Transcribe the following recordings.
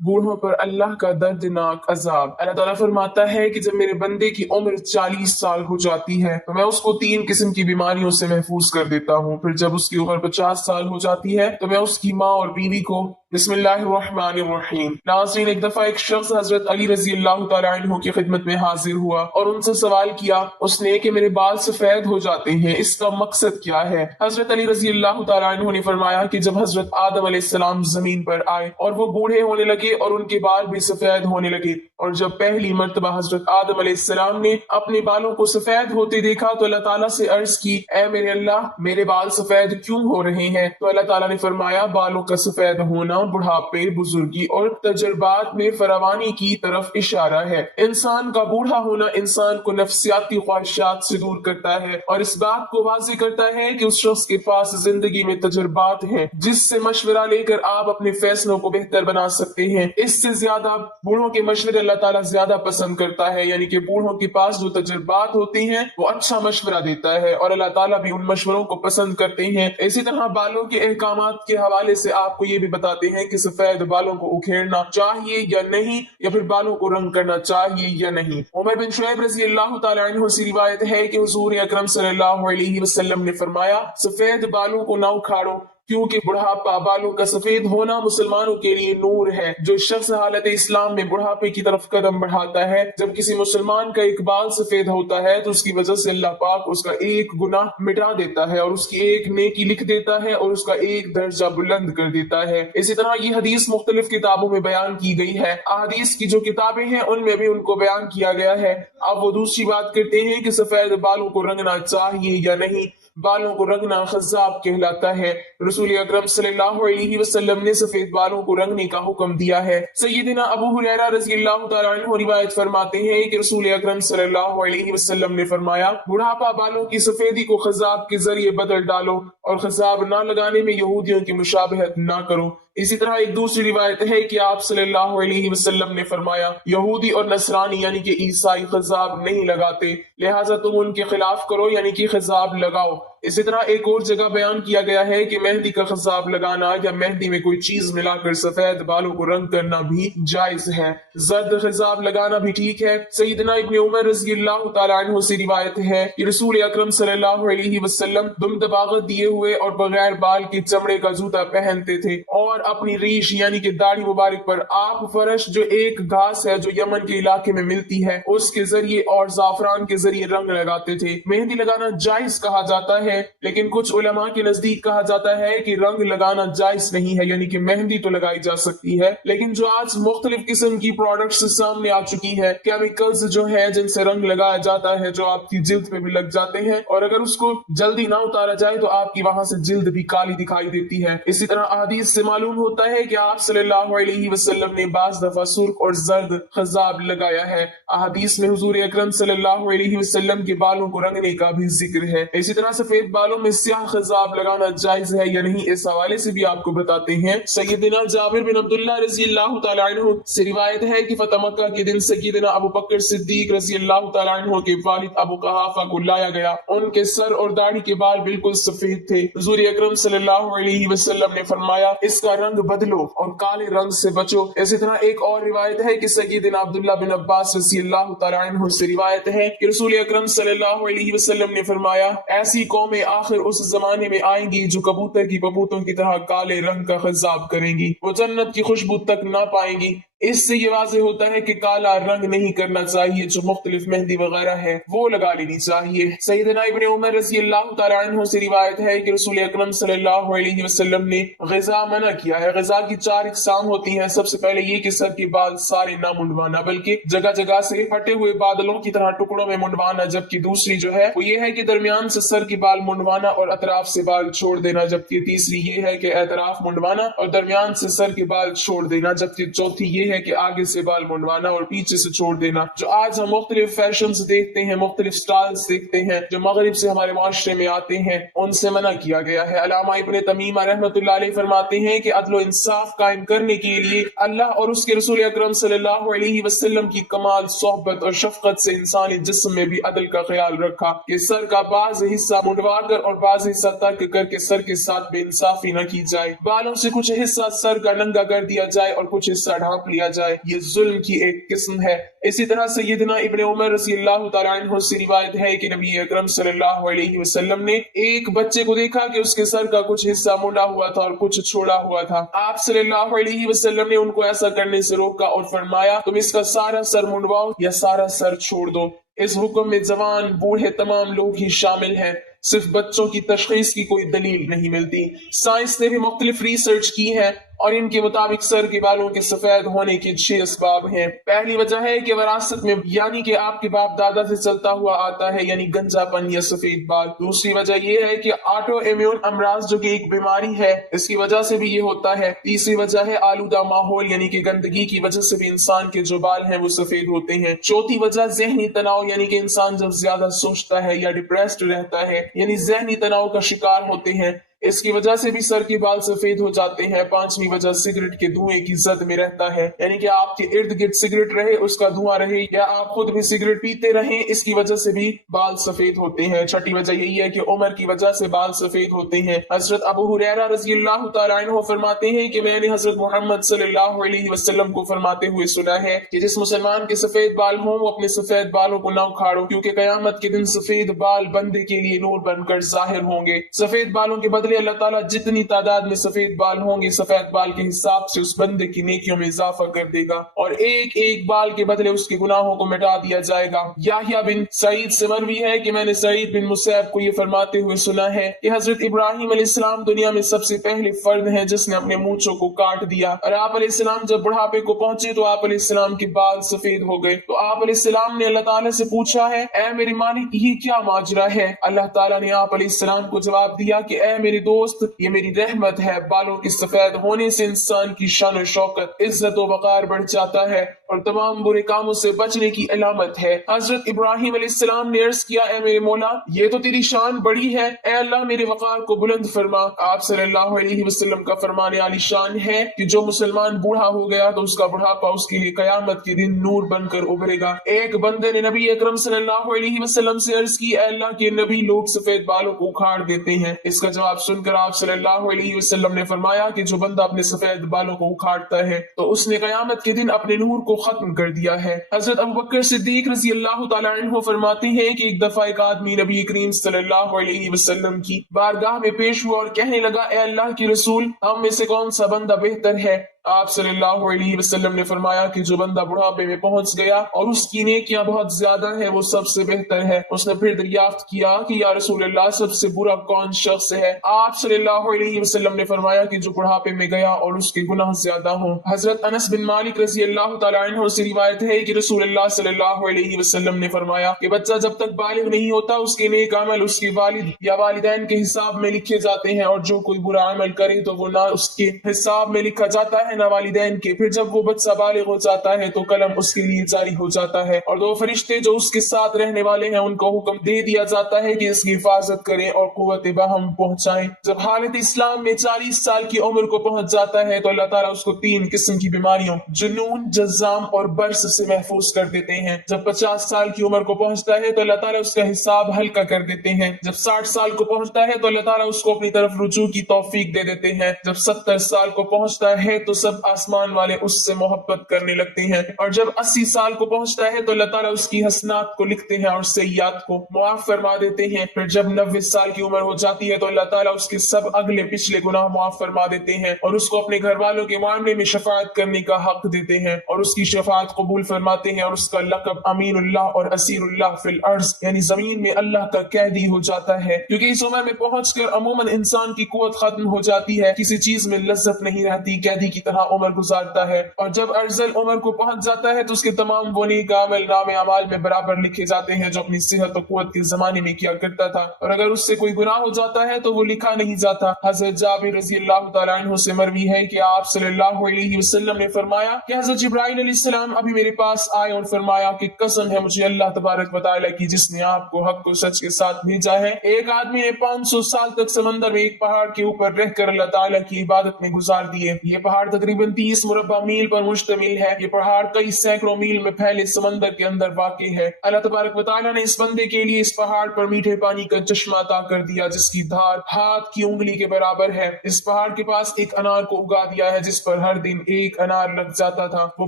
بوڑھوں پر اللہ کا دردناک عذاب۔ اللہ تعالیٰ فرماتا ہے کہ جب میرے بندے کی عمر 40 سال ہو جاتی ہے تو میں اس کو 3 قسم کی بیماریوں سے محفوظ کر دیتا ہوں، پھر جب اس کی عمر 50 سال ہو جاتی ہے تو میں اس کی ماں اور بیوی کو بسم اللہ الرحمن الرحیم۔ ناظرین، ایک دفعہ ایک شخص حضرت علی رضی اللہ تعالیٰ عنہ کی خدمت میں حاضر ہوا اور ان سے سوال کیا اس نے کہ میرے بال سفید ہو جاتے ہیں، اس کا مقصد کیا ہے؟ حضرت علی رضی اللہ تعالیٰ عنہ نے فرمایا کہ جب حضرت آدم علیہ السلام زمین پر آئے اور وہ بوڑھے ہونے لگے اور ان کے بال بھی سفید ہونے لگے، اور جب پہلی مرتبہ حضرت آدم علیہ السلام نے اپنے بالوں کو سفید ہوتے دیکھا تو اللہ تعالیٰ سے عرض کی، اے میرے اللہ، میرے بال سفید کیوں ہو رہے ہیں؟ تو اللہ تعالیٰ نے فرمایا، بالوں کا سفید ہونا بڑھاپے، بزرگی اور تجربات میں فراوانی کی طرف اشارہ ہے۔ انسان کا بوڑھا ہونا انسان کو نفسیاتی خواہشات سے دور کرتا ہے اور اس بات کو واضح کرتا ہے کہ اس شخص کے پاس زندگی میں تجربات ہیں جس سے مشورہ لے کر آپ اپنے فیصلوں کو بہتر بنا سکتے ہیں۔ اس سے زیادہ بوڑھوں کے مشورے اللہ تعالیٰ زیادہ پسند کرتا ہے، یعنی کہ بوڑھوں کے پاس جو تجربات ہوتے ہیں وہ اچھا مشورہ دیتا ہے اور اللہ تعالیٰ بھی ان مشوروں کو پسند کرتے ہیں۔ اسی طرح بالوں کے احکامات کے حوالے سے آپ کو یہ بھی بتاتے ہیں کہ سفید بالوں کو اکھیڑنا چاہیے یا نہیں، یا پھر بالوں کو رنگ کرنا چاہیے یا نہیں۔ عمر بن شعیب رضی اللہ تعالیٰ عنہ سے روایت ہے کہ حضور اکرم صلی اللہ علیہ وسلم نے فرمایا، سفید بالوں کو نہ اکھاڑو، کیونکہ بڑھاپا، بالوں کا سفید ہونا مسلمانوں کے لیے نور ہے۔ جو شخص حالت اسلام میں بڑھاپے کی طرف قدم بڑھاتا ہے، جب کسی مسلمان کا ایک بال سفید ہوتا ہے تو اس کی وجہ سے اللہ پاک اس کا ایک گناہ مٹا دیتا ہے اور اس کی ایک نیکی لکھ دیتا ہے اور اس کا ایک درجہ بلند کر دیتا ہے۔ اسی طرح یہ حدیث مختلف کتابوں میں بیان کی گئی ہے۔ احادیث کی جو کتابیں ہیں ان میں بھی ان کو بیان کیا گیا ہے۔ اب وہ دوسری بات کرتے ہیں کہ سفید بالوں کو رنگنا چاہیے یا نہیں۔ بالوں کو رنگنا خضاب کہلاتا ہے۔ رسول اکرم صلی اللہ علیہ وسلم نے سفید بالوں کو رنگنے کا حکم دیا ہے۔ سیدنا ابو ہریرہ رضی اللہ تعالیٰ عنہ روایت فرماتے ہیں کہ رسول اکرم صلی اللہ علیہ وسلم نے فرمایا، بڑھاپا بالوں کی سفیدی کو خضاب کے ذریعے بدل ڈالو اور خضاب نہ لگانے میں یہودیوں کی مشابہت نہ کرو۔ اسی طرح ایک دوسری روایت ہے کہ آپ صلی اللہ علیہ وسلم نے فرمایا، یہودی اور نصرانی یعنی کہ عیسائی خضاب نہیں لگاتے، لہٰذا تم ان کے خلاف کرو، یعنی کہ خضاب لگاؤ۔ اسی طرح ایک اور جگہ بیان کیا گیا ہے کہ مہندی کا خضاب لگانا یا مہندی میں کوئی چیز ملا کر سفید بالوں کو رنگ کرنا بھی جائز ہے۔ زرد خضاب لگانا بھی ٹھیک ہے۔ سیدنا ابن عمر رضی اللہ تعالیٰ عنہ سے روایت ہے کہ رسول اکرم صلی اللہ علیہ وسلم دم دباغت دیے ہوئے اور بغیر بال کے چمڑے کا جوتا پہنتے تھے اور اپنی ریش یعنی کہ داڑھی مبارک پر آپ فرش، جو ایک گھاس ہے جو یمن کے علاقے میں ملتی ہے، اس کے ذریعے اور زعفران کے ذریعے رنگ لگاتے تھے۔ مہندی لگانا جائز کہا جاتا ہے، لیکن کچھ علماء کے نزدیک کہا جاتا ہے کہ رنگ لگانا جائز نہیں ہے، یعنی کہ مہندی تو لگائی جا سکتی ہے، لیکن جو آج مختلف قسم کی پروڈکٹس سامنے آ چکی ہے، کیمیکلز جو ہیں جن سے رنگ لگایا جاتا ہے، جو آپ کی جلد پہ بھی لگ جاتے ہیں، اور اگر اس کو جلدی نہ اتارا جائے تو آپ کی وہاں سے جلد بھی کالی دکھائی دیتی ہے۔ اسی طرح احادیث سے معلوم ہوتا ہے کہ آپ صلی اللہ علیہ وسلم نے بعض دفعہ سرخ اور زرد خضاب لگایا ہے۔ احادیث میں حضور اکرم صلی اللہ علیہ وسلم کے بالوں کو رنگنے کا بھی ذکر ہے۔ اسی طرح سفید بالوں میں سیاہ خضاب لگانا جائز ہے یا نہیں، اس حوالے سے بھی آپ کو بتاتے ہیں۔ سیدنا جابر بن عبداللہ رضی اللہ تعالیٰ عنہ سے روایت ہے کہ فتح مکہ کے دن سیدنا ابو بکر صدیق رضی اللہ تعالیٰ عنہ کے والد ابو قحافہ کو لایا گیا۔ ان کے سر اور داڑھی کے بال بالکل سفید تھے۔ حضور اکرم صلی اللہ علیہ وسلم نے فرمایا، اس کا رنگ بدلو اور کالے رنگ سے بچو۔ اسی طرح ایک اور روایت ہے کہ سیدنا عبداللہ بن عباس رضی اللہ تعالیٰ عنہ سے روایت ہے کہ رسول اکرم صلی اللہ علیہ وسلم نے فرمایا، ایسی قومیں آخر اس زمانے میں آئیں گی جو کبوتر کی پپوتوں کی طرح کالے رنگ کا خضاب کریں گی، وہ جنت کی خوشبو تک نہ پائیں گی۔ اس سے یہ واضح ہوتا ہے کہ کالا رنگ نہیں کرنا چاہیے، جو مختلف مہندی وغیرہ ہے وہ لگا لینی چاہیے۔ سیدنا ابن عمر رضی اللہ تعالیٰ عنہ سے روایت ہے کہ رسول اکرم صلی اللہ علیہ وسلم نے غذا منع کیا ہے۔ غذا کی 4 اقسام ہوتی ہیں۔ سب سے پہلے یہ کہ سر کے بال سارے نہ منڈوانا، بلکہ جگہ جگہ سے پھٹے ہوئے بادلوں کی طرح ٹکڑوں میں منڈوانا، جبکہ دوسری جو ہے وہ یہ ہے کہ درمیان سے سر کے بال منڈوانا اور اطراف سے بال چھوڑ دینا، جبکہ تیسری یہ ہے کہ اطراف منڈوانا اور درمیان سے سر کے بال چھوڑ دینا، جبکہ چوتھی یہ یہ ہے کہ آگے سے بال منڈوانا اور پیچھے سے چھوڑ دینا۔ جو آج ہم مختلف فیشنز دیکھتے ہیں، مختلف سٹائلز دیکھتے ہیں جو مغرب سے ہمارے معاشرے میں آتے ہیں، ان سے منع کیا گیا ہے۔ علامہ ابن تمیمہ رحمۃ اللہ علیہ فرماتے ہیں کہ عدل و انصاف قائم کرنے کے لیے اللہ اور اس کے رسول اکرم صلی اللہ علیہ وسلم کی کمال صحبت اور شفقت سے انسانی جسم میں بھی عدل کا خیال رکھا کہ سر کا بعض حصہ منڈوا کر اور بعض حصہ ترک کر کے سر کے ساتھ بے انصافی نہ کی جائے، بالوں سے کچھ حصہ سر کا ننگا کر دیا جائے اور کچھ حصہ ڈھانپ لیا جائے، یہ ظلم کی ایک قسم ہے۔ اسی طرح سیدنا ابن عمر رضی اللہ تعالیٰ عنہ سے روایت ہے کہ نبی اکرم صلی اللہ علیہ وسلم نے ایک بچے کو دیکھا کہ اس کے سر کا کچھ حصہ منڈا ہوا تھا اور کچھ چھوڑا ہوا تھا۔ آپ صلی اللہ علیہ وسلم نے ان کو ایسا کرنے سے روکا اور فرمایا تم اس کا سارا سر منڈواؤ یا سارا سر چھوڑ دو۔ اس حکم میں جوان بوڑھے تمام لوگ ہی شامل ہیں، صرف بچوں کی تشخیص کی کوئی دلیل نہیں ملتی۔ سائنس نے بھی مختلف ریسرچ کی ہے اور ان کے مطابق سر کے بالوں کے سفید ہونے کے 6 اسباب ہیں۔ پہلی وجہ ہے کہ وراثت میں، یعنی کہ آپ کے باپ دادا سے چلتا ہوا آتا ہے، یعنی گنجا پن یا سفید بال۔ دوسری وجہ یہ ہے کہ آٹو امیون امراض جو کہ ایک بیماری ہے، اس کی وجہ سے بھی یہ ہوتا ہے۔ تیسری وجہ ہے آلودہ ماحول، یعنی کہ گندگی کی وجہ سے بھی انسان کے جو بال ہیں وہ سفید ہوتے ہیں۔ چوتھی وجہ ذہنی تناؤ، یعنی کہ انسان جب زیادہ سوچتا ہے یا ڈپریسڈ رہتا ہے، یعنی ذہنی تناؤ کا شکار ہوتے ہیں، اس کی وجہ سے بھی سر کے بال سفید ہو جاتے ہیں۔ پانچویں وجہ سگریٹ کے دھوئیں کی زد میں رہتا ہے، یعنی کہ آپ کے ارد گرد سگریٹ رہے، اس کا دھواں رہے، یا آپ خود بھی سگریٹ پیتے رہیں، اس کی وجہ سے بھی بال سفید ہوتے ہیں۔ چھٹی وجہ یہی ہے کہ عمر کی وجہ سے بال سفید ہوتے ہیں۔ حضرت ابو ہریرہ رضی اللہ تعالیٰ عنہ فرماتے ہیں کہ میں نے حضرت محمد صلی اللہ علیہ وسلم کو فرماتے ہوئے سنا ہے کہ جس مسلمان کے سفید بال ہوں وہ اپنے سفید بالوں کو نہ اکھاڑو، کیونکہ قیامت کے دن سفید بال بندے کے لیے نور بن کر ظاہر ہوں گے۔ سفید بالوں کے بدلے اللہ تعالیٰ جتنی تعداد میں سفید بال ہوں گے، سفید بال کے حساب سے اس بندے کی نیکیوں میں اضافہ کر دے گا، اور ایک ایک بال کے بدلے اس کے گناہوں کو مٹا دیا جائے گا۔ یحییٰ بن سعید سے مروی ہے کہ میں نے سعید بن مسیب کو یہ فرماتے ہوئے سنا ہے کہ حضرت ابراہیم علیہ السلام دنیا میں سب سے پہلے فرد ہیں جس نے اپنے مونچھوں کو کاٹ دیا، اور آپ علیہ السلام جب بڑھاپے کو پہنچے تو آپ علیہ السلام کے بال سفید ہو گئے، تو آپ علیہ السلام نے اللہ تعالیٰ سے پوچھا ہے اے میرے مالک یہ کیا ماجرا ہے؟ اللہ تعالیٰ نے آپ علیہ السلام کو جواب دیا کہ اے میرے دوست، یہ میری رحمت ہے۔ بالوں کے سفید ہونے سے انسان کی شان و شوکت، عزت و وقار بڑھ جاتا ہے اور تمام برے کاموں سے بچنے کی علامت ہے۔ حضرت ابراہیم علیہ السلام نے عرض کیا اے میرے مولا، یہ تو تیری شان بڑی ہے، اے اللہ میرے وقار کو بلند فرما۔ آپ صلی اللہ علیہ وسلم کا فرمان عالی شان ہے کہ جو مسلمان بوڑھا ہو گیا تو اس کا بڑھاپا اس کے لیے قیامت کے دن نور بن کر ابھرے گا۔ ایک بندے نے نبی اکرم صلی اللہ علیہ وسلم سے عرض کی اے اللہ کے نبی، لوگ سفید بالوں کو اکھاڑ دیتے ہیں۔ اس کا جواب سن کر آپ صلی اللہ علیہ وسلم نے فرمایا کہ جو بندہ اپنے سفید بالوں کو اکھاڑتا ہے تو اس نے قیامت کے دن اپنے نور کو ختم کر دیا ہے۔ حضرت ابوبکر صدیق رضی اللہ تعالیٰ عنہ فرماتے ہیں کہ ایک دفعہ ایک آدمی نبی کریم صلی اللہ علیہ وسلم کی بارگاہ میں پیش ہوا اور کہنے لگا اے اللہ کے رسول، ہم میں سے کون سا بندہ بہتر ہے؟ آپ صلی اللہ علیہ وسلم نے فرمایا کہ جو بندہ بڑھاپے میں پہنچ گیا اور اس کی نیکیاں بہت زیادہ ہیں وہ سب سے بہتر ہے۔ اس نے پھر دریافت کیا کہ یا رسول اللہ سب سے برا کون شخص ہے؟ آپ صلی اللہ علیہ وسلم نے فرمایا کہ جو بڑھاپے میں گیا اور اس کے گناہ زیادہ ہوں۔ حضرت انس بن مالک رضی اللہ تعالیٰ عنہ سے روایت ہے کہ رسول اللہ صلی اللہ علیہ وسلم نے فرمایا کہ بچہ جب تک بالغ نہیں ہوتا اس کے نیک عمل اس کے والد یا والدین کے حساب میں لکھے جاتے ہیں، اور جو کوئی برا عمل کرے تو وہ نہ اس کے حساب میں لکھا جاتا ہے نہ والدین کے۔ پھر جب وہ بچہ بالغ ہو جاتا ہے تو قلم اس کے لیے جاری ہو جاتا ہے، اور 2 فرشتے جو اس کے ساتھ رہنے والے ہیں ان کو حکم دے دیا جاتا ہے کہ اس کی حفاظت کریں اور قوت بہم پہنچائیں۔ جب حالت اسلام میں 40 سال کی عمر کو پہنچ جاتا ہے تو اللہ تعالیٰ اس کو 3 قسم کی بیماریوں، جنون، جذام اور برس سے محفوظ کر دیتے ہیں۔ جب 50 سال کی عمر کو پہنچتا ہے تو اللہ تعالیٰ اس کا حساب ہلکا کر دیتے ہیں۔ جب 60 سال کو پہنچتا ہے تو اللہ تعالیٰ اس کو اپنی طرف رجوع کی توفیق دے دیتے ہیں۔ جب 70 سال کو پہنچتا ہے تو سب آسمان والے اس سے محبت کرنے لگتے ہیں، اور جب 80 سال کو پہنچتا ہے تو اللہ تعالیٰ اس کی حسنات کو لکھتے ہیں اور سیئات کو معاف فرما دیتے ہیں۔ پھر جب 90 سال کی عمر ہو جاتی ہے تو اللہ تعالیٰ اس کے سب اگلے پچھلے گناہ معاف فرما دیتے ہیں اور اس کو اپنے گھر والوں کے معاملے میں شفاعت کرنے کا حق دیتے ہیں اور اس کی شفاعت قبول فرماتے ہیں، اور اس کا لقب امین اللہ اور اسیر اللہ فی الارض یعنی زمین میں اللہ کا قیدی ہو جاتا ہے، کیونکہ اس عمر میں پہنچ کر عموماً انسان کی قوت ختم ہو جاتی ہے، کسی چیز میں لذت نہیں رہتی، قیدی کی طرح عمر گزارتا ہے، اور جب ارذل عمر کو پہنچ جاتا ہے تو اس کے تمام وہ نیک عمل نام اعمال میں برابر لکھے جاتے ہیں جو اپنی صحت و قوت کے زمانے میں کیا کرتا تھا، اور اگر اس سے کوئی گناہ ہو جاتا ہے تو وہ لکھا نہیں جاتا۔ حضرت جابر رضی اللہ تعالیٰ عنہ سے مروی ہے کہ آپ صلی اللہ علیہ وسلم نے فرمایا کہ حضرت جبرائیل علیہ السلام ابھی میرے پاس آئے اور فرمایا کہ قسم ہے مجھے اللہ تبارک و تعالیٰ کی جس نے آپ کو حق و سچ کے ساتھ بھیجا ہے، ایک آدمی نے 500 سال تک سمندر میں ایک پہاڑ کے اوپر رہ کر اللہ تعالیٰ کی عبادت میں گزار دیے۔ یہ پہاڑ تقریباً 30 مربع میل پر مشتمل ہے۔ یہ پہاڑ کئی سینکڑوں میل میں پھیلے سمندر کے اندر واقع ہے۔ اللہ تبارک و تعالیٰ نے اس بندے کے لیے اس پہاڑ پر میٹھے پانی کا چشمہ عطا کر دیا جس کی دھار ہاتھ کی انگلی کے برابر ہے۔ اس پہاڑ کے پاس ایک انار کو اگا دیا ہے جس پر ہر دن ایک انار لگ جاتا تھا۔ وہ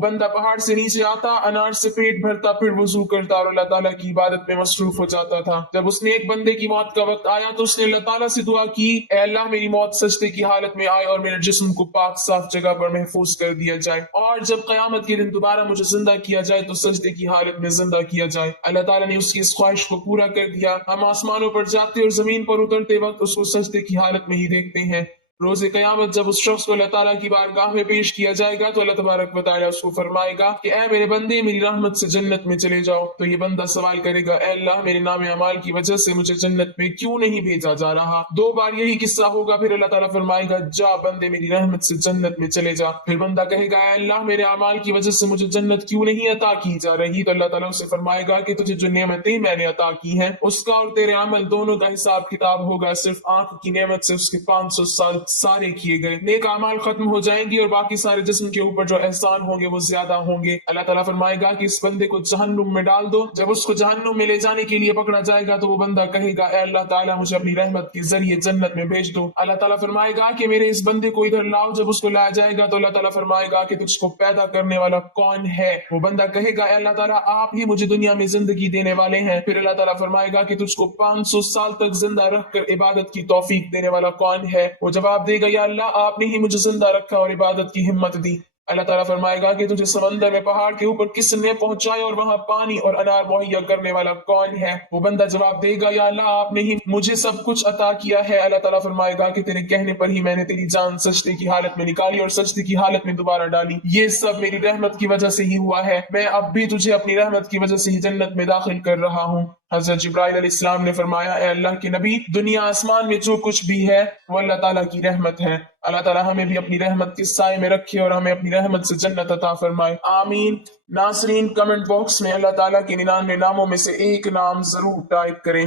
بندہ پہاڑ سے نیچے آتا، انار سے پیٹ بھرتا، پھر وضو کرتا اور اللہ تعالیٰ کی عبادت میں مصروف ہو جاتا تھا۔ جب اس نے ایک بندے کی موت کا وقت آیا تو اس نے اللہ تعالیٰ سے دعا کی، اے اللہ میری موت سجدے کی حالت میں آئے اور میرے جسم کو پاک صاف جگہ پر محفوظ کر دیا جائے، اور جب قیامت کے دن دوبارہ مجھے زندہ کیا جائے تو سجدے کی حالت میں زندہ کیا جائے۔ اللہ تعالیٰ نے اس کی اس خواہش کو پورا کر دیا۔ ہم آسمانوں پر جاتے اور زمین پر اترتے وقت اس کو سجدے کی حالت میں ہی دیکھتے ہیں۔ روز قیامت جب اس شخص کو اللہ تعالیٰ کی بارگاہ میں پیش کیا جائے گا تو اللہ تبارک و تعالیٰ اس کو فرمائے گا کہ اے میرے بندے میری رحمت سے جنت میں چلے جاؤ، تو یہ بندہ سوال کرے گا اے اللہ میرے نام اعمال کی وجہ سے مجھے جنت میں کیوں نہیں بھیجا جا رہا؟ 2 بار یہی قصہ ہوگا، پھر اللہ تعالیٰ فرمائے گا جا بندے میری رحمت سے جنت میں چلے جا۔ پھر بندہ کہے گا اے اللہ میرے اعمال کی وجہ سے مجھے جنت کیوں نہیں عطا کی جا رہی؟ تو اللہ تعالیٰ اسے فرمائے گا کہ تجھے جو نعمتیں میں نے عطا کی ہیں اس کا اور تیرے عمل دونوں کا حساب کتاب ہوگا، صرف آنکھ کی نعمت سے اس کے 500 سال سارے کیے گئے، نیک اعمال ختم ہو جائیں گے اور باقی سارے جسم کے اوپر جو احسان ہوں گے وہ زیادہ ہوں گے۔ اللہ تعالیٰ فرمائے گا کہ اس بندے کو جہنم میں ڈال دو۔ جب اس کو جہنم میں لے جانے کے لیے پکڑا جائے گا تو وہ بندہ کہے گا اے اللہ تعالیٰ مجھے اپنی رحمت کے ذریعے جنت میں بھیج دو۔ اللہ تعالیٰ فرمائے گا کہ میرے اس بندے کو ادھر لاؤ۔ جب اس کو لایا جائے گا تو اللہ تعالیٰ فرمائے گا کہ تجھ کو پیدا کرنے والا کون ہے؟ وہ بندہ کہے گا اے اللہ تعالیٰ آپ ہی مجھے دنیا میں زندگی دینے والے ہیں۔ پھر اللہ تعالیٰ فرمائے گا کہ تجھ کو 500 سال تک زندہ رکھ کر عبادت کی توفیق دینے والا کون ہے؟ وہ جواب دے گا یا اللہ آپ نے ہی مجھے زندہ رکھا اور عبادت کی ہمت دی۔ اللہ تعالیٰ فرمائے گا کہ تجھے سمندر میں پہاڑ کے اوپر کس نے پہنچایا اور وہاں پانی اور انار مہیا کرنے والا کون ہے؟ وہ بندہ جواب دے گا یا اللہ آپ نے ہی مجھے سب کچھ عطا کیا ہے۔ اللہ تعالیٰ فرمائے گا کہ تیرے کہنے پر ہی میں نے تیری جان سجدے کی حالت میں نکالی اور سجدے کی حالت میں دوبارہ ڈالی، یہ سب میری رحمت کی وجہ سے ہی ہوا ہے، میں اب بھی تجھے اپنی رحمت کی وجہ سے ہی جنت میں داخل کر رہا ہوں۔ حضرت جبرائیل علیہ السلام نے فرمایا اے اللہ کے نبی دنیا آسمان میں جو کچھ بھی ہے وہ اللہ تعالیٰ کی رحمت ہے۔ اللہ تعالیٰ ہمیں بھی اپنی رحمت کے سائے میں رکھے اور ہمیں اپنی رحمت سے جنت عطا فرمائے، آمین۔ ناظرین کمنٹ باکس میں اللہ تعالیٰ کے 99 ناموں میں سے ایک نام ضرور ٹائپ کریں۔